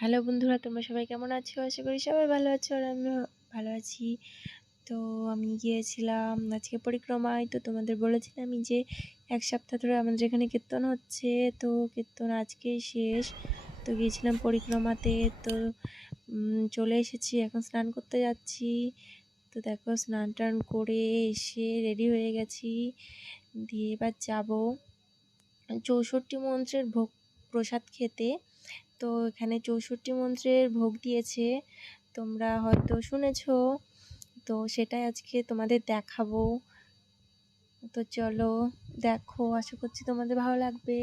Hello বন্ধুরা, তোমরা সবাই কেমন আছো? আশা করি সবাই ভালো আছো আর আমিও ভালো আছি। তো আমি গিয়েছিলাম আজকে পরিক্রমায়। তো তোমাদের বলেছিলাম যে ১ সপ্তাহ ধরে আমাদের এখানে কীর্তন হচ্ছে। তো কীর্তন আজকেই শেষ। তো গিয়েছিলাম পরিক্রমাতে। তো চলে এসেছি, এখন স্নান করতে যাচ্ছি। তো দেখো স্নান টান করে এসে রেডি হয়ে গেছি, দিয়ে এবার যাবো ৬৪ মন্ত্রের ভোগ প্রসাদ খেতে। তো এখানে ৬৪ মন্ত্রের ভোগ দিয়েছে, তোমরা হয়তো শুনেছো। তো সেটাই আজকে তোমাদের দেখাবো। তো চলো দেখো, আশা করছি তোমাদের ভালো লাগবে।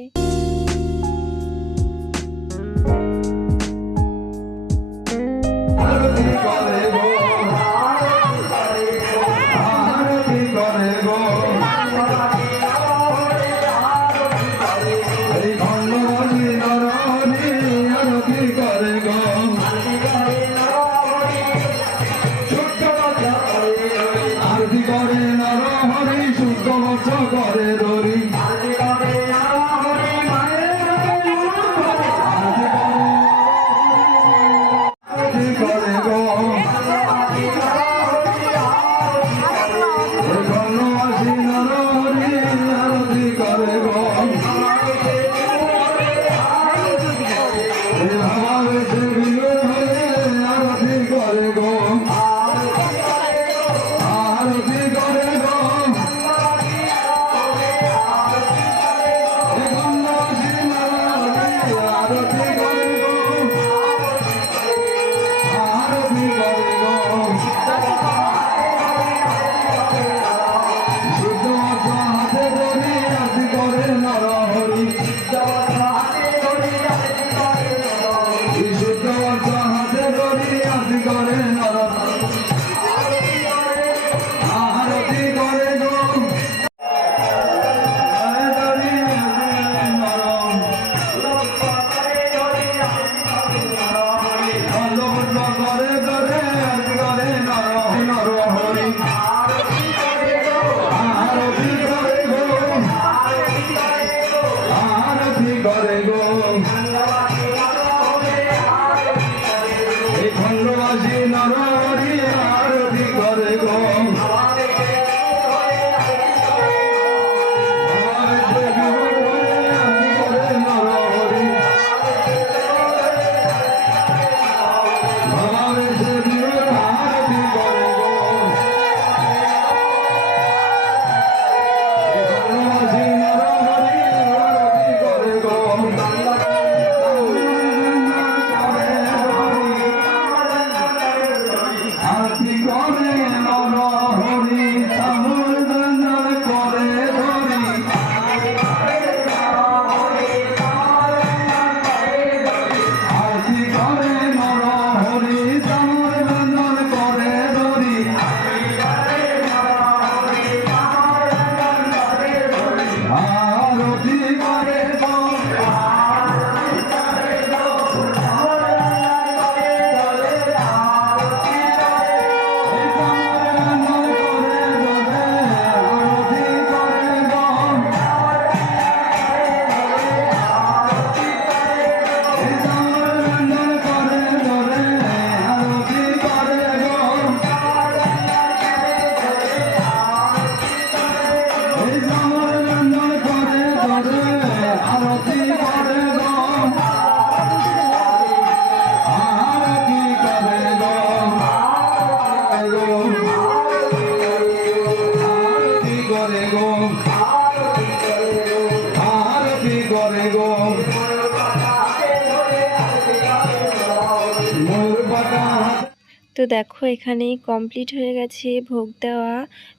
তো দেখো এখানেই কমপ্লিট হয়ে গেছে ভোগ দেওয়া।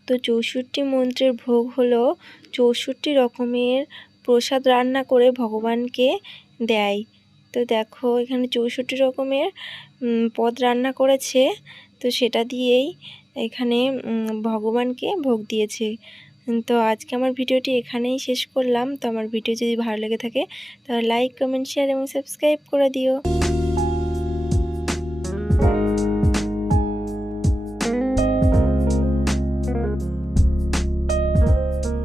তো ৬৪ মন্ত্রের ভোগ হলো ৬৪ রকমের প্রসাদ রান্না করে ভগবানকে দেয়। তো দেখো এখানে ৬৪ রকমের পদ রান্না করেছে। তো সেটা দিয়েই এখানে ভগবানকে ভোগ দিয়েছে। তো আজকে আমার ভিডিওটি এখানেই শেষ করলাম। তো আমার ভিডিও যদি ভালো লেগে থাকে তাহলে লাইক, কমেন্ট, শেয়ার এবং সাবস্ক্রাইব করে দিও।